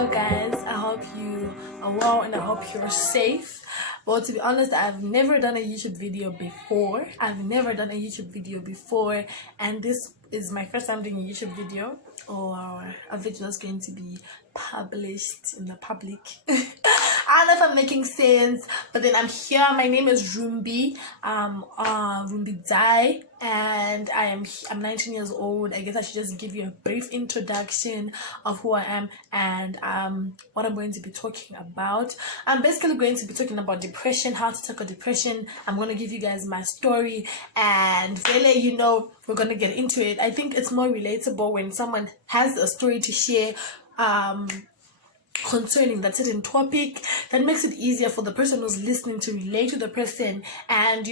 Hello guys, I hope you are well and I hope you're safe. Well, to be honest, I've never done a YouTube video before. And this is my first time doing a YouTube video, or a video that's going to be published in the public. I don't know if I'm making sense, but then I'm here. My name is Rumbidzai, and I'm 19 years old. I guess I should just give you a brief introduction of who I am and what I'm going to be talking about. I'm basically going to be talking about depression, how to tackle depression. I'm going to give you guys my story, and really, we're going to get into it. I think it's more relatable when someone has a story to share concerning that certain topic. That makes it easier for the person who's listening to relate to the person, and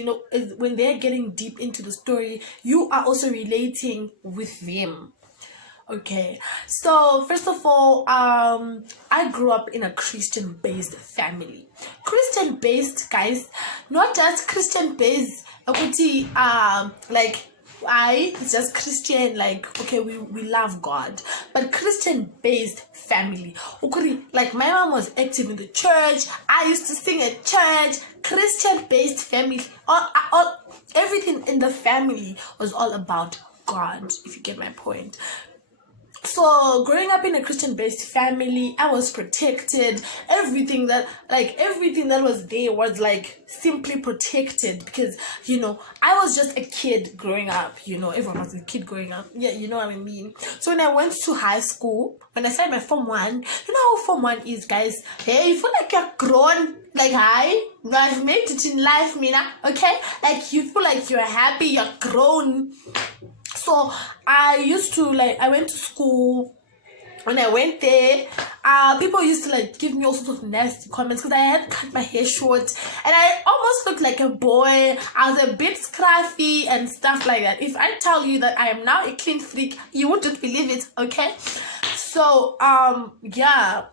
when they're getting deep into the story, you are also relating with them. Okay, so first of all, I grew up in a Christian-based family. Christian-based, guys, not just Christian-based, it's just Christian, okay, we love God, but Christian-based family. Like, my mom was active in the church, I used to sing at church. Christian-based family, all everything in the family was all about God, if you get my point. So growing up in a Christian-based family, I was protected. Everything that was there was simply protected, because I was just a kid growing up. Everyone was a kid growing up. Yeah, you know what I mean. So when I went to high school, when I started my Form 1, you know how Form 1 is, guys. Hey, you feel like you're grown. I've made it in life, Mina. Okay, you feel like you're happy, you're grown. So I went to school. When I went there, people used to give me all sorts of nasty comments because I had cut my hair short and I almost looked like a boy. I was a bit scruffy and stuff like that. If I tell you that I am now a clean freak, you wouldn't believe it. Okay, so yeah,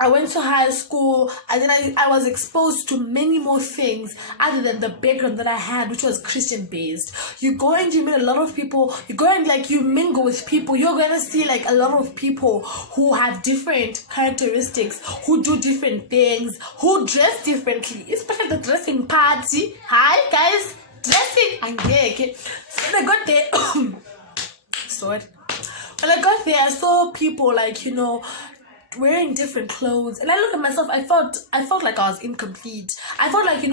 I went to high school, and then I was exposed to many more things other than the background that I had, which was Christian-based. You go and you meet a lot of people, you go and you mingle with people, you're going to see a lot of people who have different characteristics, who do different things, who dress differently, especially the dressing party. Hi guys, dressing, and okay. So when I got there, sorry. When I got there, I saw people wearing different clothes, and I looked at myself. I felt like I was incomplete. I felt like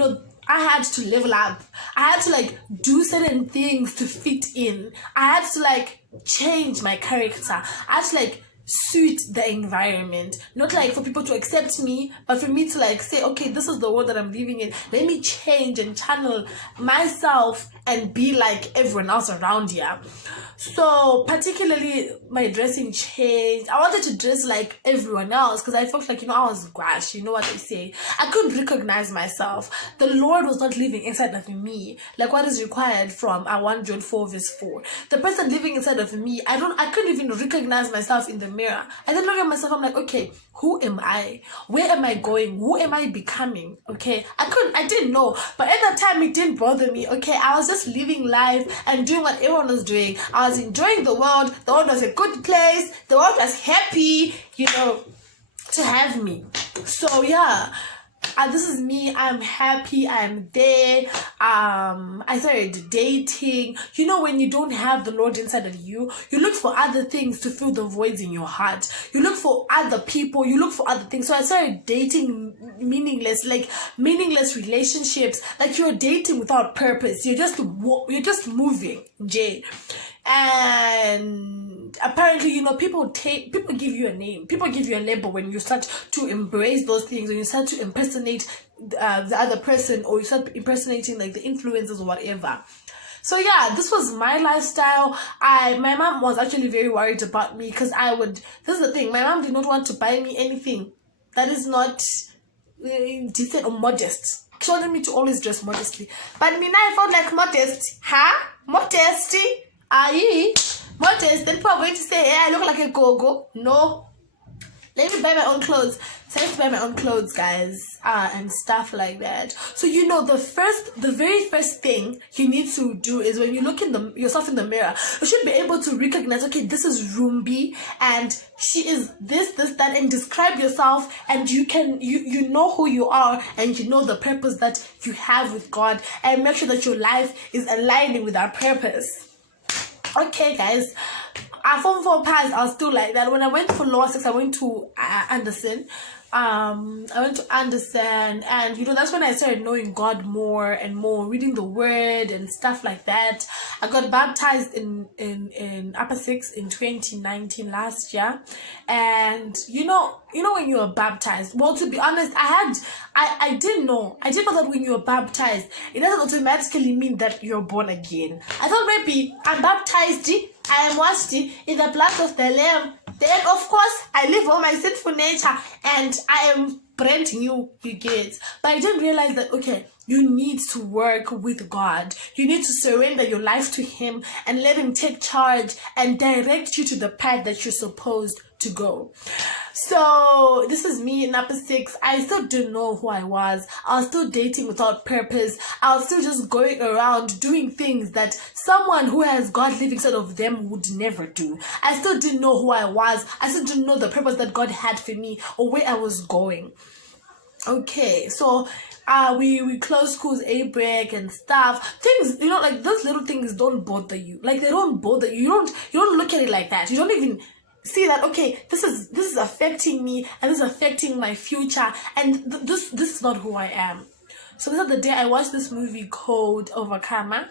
I had to level up. I had to do certain things to fit in. I had to change my character. I had to suit the environment, not for people to accept me, but for me to say, okay, this is the world that I'm living in. Let me change and channel myself and be like everyone else around here. So particularly my dressing changed. I wanted to dress like everyone else because I felt I was gouache. You know what they say. I couldn't recognize myself. The Lord was not living inside of me what is required from 1 John 4 verse 4. The person living inside of me, I couldn't even recognize myself in the mirror. I then look at myself, I'm like, okay, who am I? Where am I going? Who am I becoming? Okay, I didn't know, but at that time it didn't bother me. Okay, I was just living life and doing what everyone was doing. I was enjoying the world. The world was a good place. The world was happy, to have me. So yeah, this is me. I'm happy. I'm there. I started dating. When you don't have the Lord inside of you, you look for other things to fill the voids in your heart. You look for other people. You look for other things. So I started dating meaningless relationships. You're dating without purpose. You're just moving, Jay. And apparently, people give you a name. People give you a label when you start to embrace those things, when you start to impersonate the other person, or you start impersonating the influencers or whatever. So yeah, this was my lifestyle. My mom was actually very worried about me because this is the thing, my mom did not want to buy me anything that is not decent or modest. She wanted me to always dress modestly. But me now, I felt modest. Modesty? Aye, modest. Then people are going to say, hey, I look like a go-go. No. Let me buy my own clothes. So I used to buy my own clothes, guys, and stuff like that. So the very first thing you need to do is when you look yourself in the mirror, you should be able to recognize, okay, this is Rumbi, and she is this, that, and describe yourself, and you know who you are, and you know the purpose that you have with God, and make sure that your life is aligning with our purpose. Okay, guys. Our Form 4 pass, I was still like that. When I went for lower 6, I went to Anderson. And that's when I started knowing God more and more, reading the Word and stuff like that. I got baptized in Upper 6 in 2019 last year, and when you are baptized, well, to be honest, I didn't know that when you are baptized, it doesn't automatically mean that you're born again. I thought maybe I'm baptized, I am washed in the blood of the Lamb. Then, of course, I live all my sinful nature and I am brand new, you get. But I didn't realize that, okay, you need to work with God. You need to surrender your life to Him and let Him take charge and direct you to the path that you're supposed to go. So this is me in Upper 6. I still didn't know who I was. I was still dating without purpose. I was still just going around doing things that someone who has God living inside of them would never do. I still didn't know who I was. I still didn't know the purpose that God had for me or where I was going. Okay, so we close schools, a break and stuff. Things, like those little things don't bother you. Like, they don't bother you. You don't look at it like that. You don't even see that, okay, this is affecting me and this is affecting my future, and this is not who I am. So this is the day I watched this movie called Overcomer.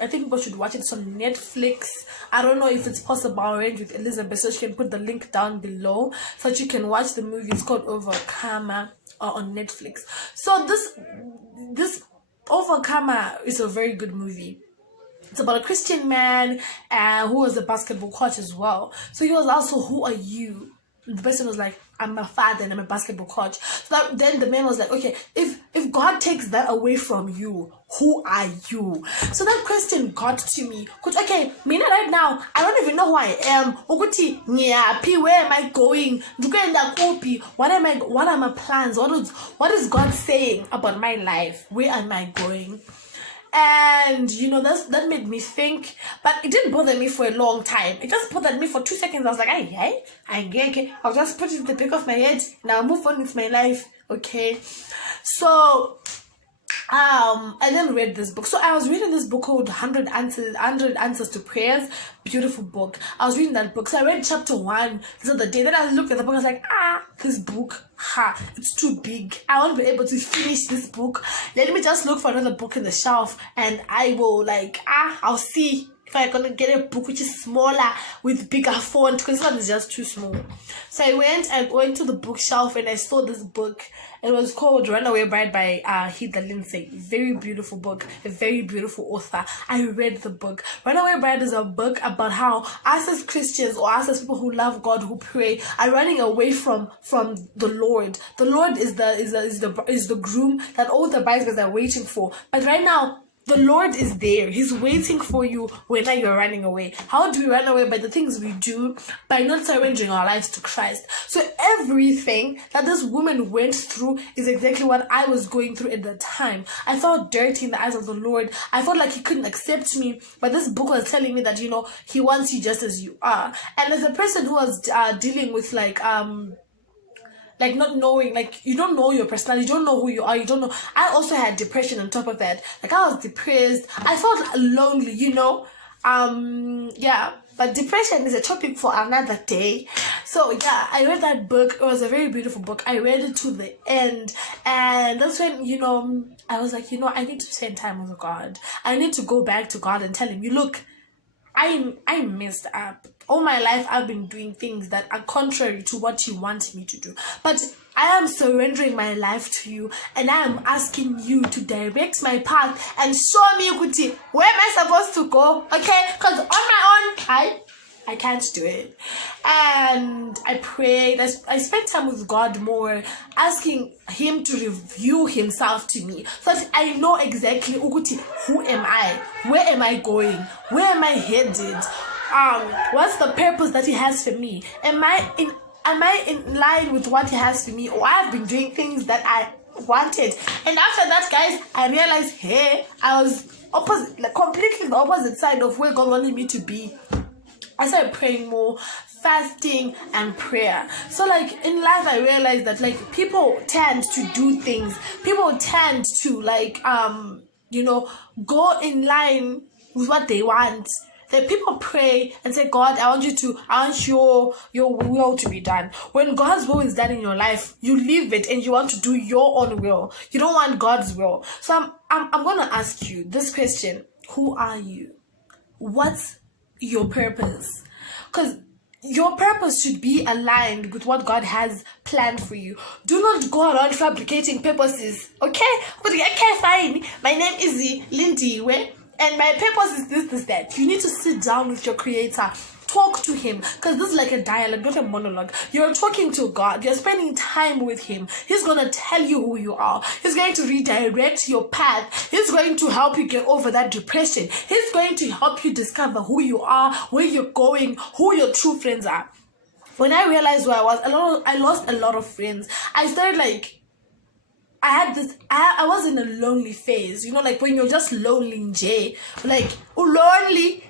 I think people should watch it. It's on Netflix. I don't know if it's possible. I'll arrange with Elizabeth so she can put the link down below so that you can watch the movie. It's called Overcomer on Netflix. So this Overcomer is a very good movie. It's about a Christian man who was a basketball coach as well. So he was also, who are you? The person was like, I'm a father and I'm a basketball coach. So then the man was like, okay, if God takes that away from you, who are you? So that question got to me. Okay, me right now, I don't even know who I am. Where am I going? What are my plans? What is God saying about my life? Where am I going? And that made me think, but it didn't bother me for a long time. It just bothered me for 2 seconds. I was like, I'll just put it in the back of my head and I'll move on with my life. Okay, so I then read this book. So I was reading this book called 100 Answers to Prayers. Beautiful book. I was reading that book. So I read chapter 1 the other day. Then I looked at the book. I was like, this book, it's too big. I won't be able to finish this book. Let me just look for another book in the shelf, and I will I'll see if I'm gonna get a book which is smaller with bigger font, because this one is just too small. So I went to the bookshelf and I saw this book. It was called Runaway Bread by Heyyyy. Very beautiful book, a very beautiful author. I read the book. Runaway Bread is a book about how us as Christians, or us as people who love God, who pray, are running away from the Lord. The Lord is the groom that all the bridesmaids are waiting for. But right now, the Lord is there. He's waiting for you whether you're running away. How do we run away? By the things we do, by not surrendering our lives to Christ. So everything that this woman went through is exactly what I was going through at the time. I felt dirty in the eyes of the Lord. I felt like He couldn't accept me. But this book was telling me that, He wants you just as you are. And as a person who was dealing with not knowing, you don't know your personality, you don't know who you are, you don't know. I also had depression on top of that. I was depressed. I felt lonely, but depression is a topic for another day. So I read that book. It was a very beautiful book. I read it to the end, and that's when I was like, I need to spend time with God. I need to go back to God and tell Him, look, I messed up. All my life I've been doing things that are contrary to what You want me to do. But I am surrendering my life to You, and I am asking You to direct my path and show me, Kuti, where am I supposed to go? Okay? Because on my own, I can't do it. And I prayed. I spent time with God more, asking Him to reveal Himself to me, so that I know exactly, Ukuthi, who am I? Where am I going? Where am I headed? What's the purpose that He has for me? Am I am I in line with what he has for me, or I've been doing things that I wanted? And after that, guys, I realized, hey, I was opposite, like completely the opposite side of where God wanted me to be. I started praying more, fasting and prayer. So like in life, I realized that like people tend to do things, people tend to like go in line with what they want. That people pray and say, God, I want your will to be done. When God's will is done in your life, you leave it and you want to do your own will. You don't want God's will. So I'm gonna ask you this question: who are you? What's your purpose? Because your purpose should be aligned with what God has planned for you. Do not go around fabricating purposes. Okay, fine. My name is Lindy, and my purpose is this, that. You need to sit down with your creator. Talk to him, because this is like a dialogue, not a monologue. You're talking to God. You're spending time with him. He's going to tell you who you are. He's going to redirect your path. He's going to help you get over that depression. He's going to help you discover who you are, where you're going, who your true friends are. When I realized where I was, I lost a lot of friends. I started like, I was in a lonely phase, like when you're just lonely in J, like lonely,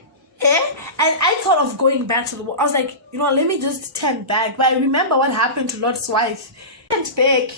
and I thought of going back to the world. I was like, let me just turn back. But I remember what happened to Lot's wife. Turned back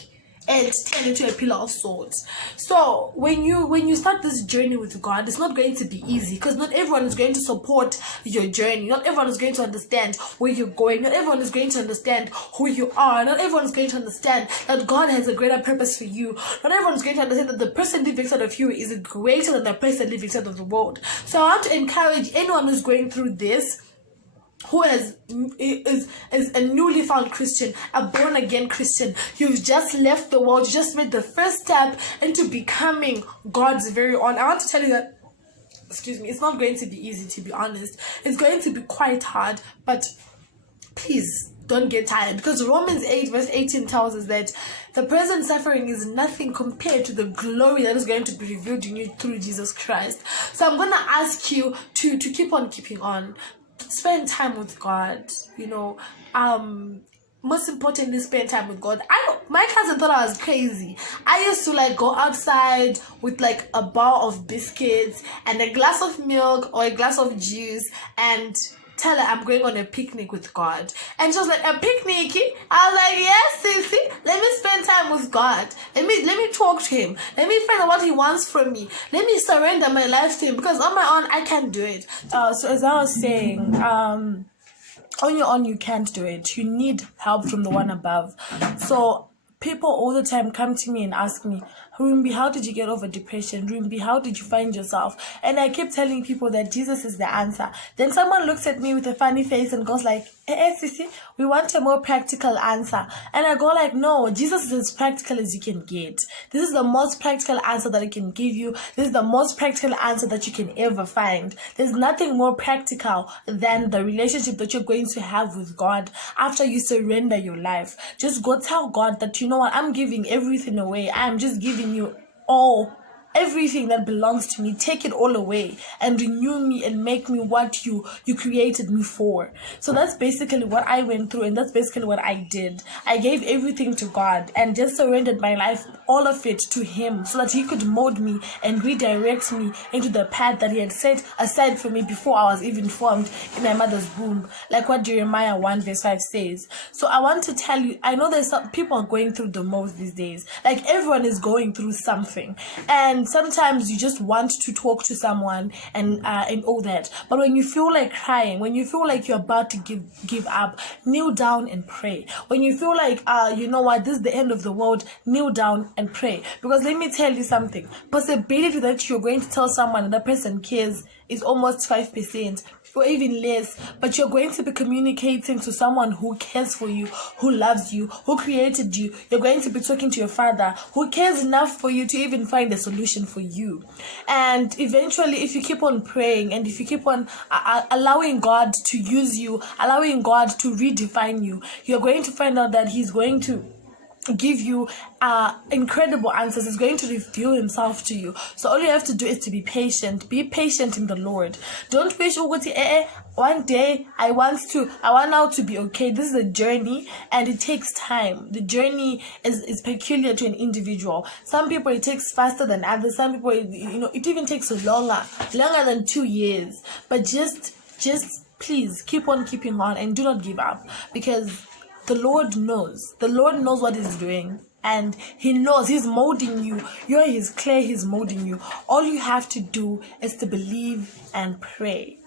and turned into a pillar of salt. So when you start this journey with God, it's not going to be easy, because not everyone is going to support your journey. Not everyone is going to understand where you're going. Not everyone is going to understand who you are. Not everyone is going to understand that God has a greater purpose for you. Not everyone is going to understand that the person living inside of you is greater than the person living inside of the world. So I want to encourage anyone who's going through this, who is a newly found Christian, a born again Christian. You've just left the world. You just made the first step into becoming God's very own. I want to tell you that, it's not going to be easy, to be honest. It's going to be quite hard, but please don't get tired, because Romans 8 verse 18 tells us that the present suffering is nothing compared to the glory that is going to be revealed in you through Jesus Christ. So I'm going to ask you to keep on keeping on. Spend time with God, most importantly, spend time with God. My cousin thought I was crazy. I used to like go outside with like a bar of biscuits and a glass of milk or a glass of juice and tell her I'm going on a picnic with God. And she was like, a picnic? I was like, yes, Sissy, let me spend time with God. Let me talk to him. Let me find out what he wants from me. Let me surrender my life to him, because on my own I can't do it. So as I was saying, on your own you can't do it. You need help from the one above. So people all the time come to me and ask me, Rumbi, how did you get over depression? Rumbi, how did you find yourself? And I keep telling people that Jesus is the answer. Then someone looks at me with a funny face and goes like, Sissy, we want a more practical answer. And I go like, no, Jesus is as practical as you can get. This is the most practical answer that I can give you. This is the most practical answer that you can ever find. There's nothing more practical than the relationship that you're going to have with God after you surrender your life. Just go tell God that, you know what, I'm giving everything away. I'm just giving you everything that belongs to me. Take it all away and renew me and make me what you created me for. So that's basically what I went through, and that's basically what I did. I gave everything to God and just surrendered my life, all of it, to him, so that he could mold me and redirect me into the path that he had set aside for me before I was even formed in my mother's womb, like what Jeremiah 1 verse 5 says. So I want to tell you, I know there's some people are going through the most these days. Like everyone is going through something, and sometimes you just want to talk to someone and all that. But when you feel like crying, when you feel like you're about to give up, kneel down and pray. When you feel like you know what, this is the end of the world, kneel down and pray. Because let me tell you something, possibility that you're going to tell someone and the person cares is almost 5%. Or even less, but you're going to be communicating to someone who cares for you, who loves you, who created you. You're going to be talking to your father, who cares enough for you to even find a solution for you. And eventually, if you keep on praying and if you keep on allowing God to use you, allowing God to redefine you, you're going to find out that he's going to give you incredible answers. He's going to reveal himself to you. So all you have to do is to be patient. Be patient in the Lord. Don't wish one day I want now to be okay. This is a journey and it takes time. The journey is peculiar to an individual. Some people it takes faster than others. Some people it even takes longer than 2 years. But just please keep on keeping on and do not give up, because the Lord knows. The Lord knows what He's doing, and He knows He's molding you. You're His clay, He's molding you. All you have to do is to believe and pray.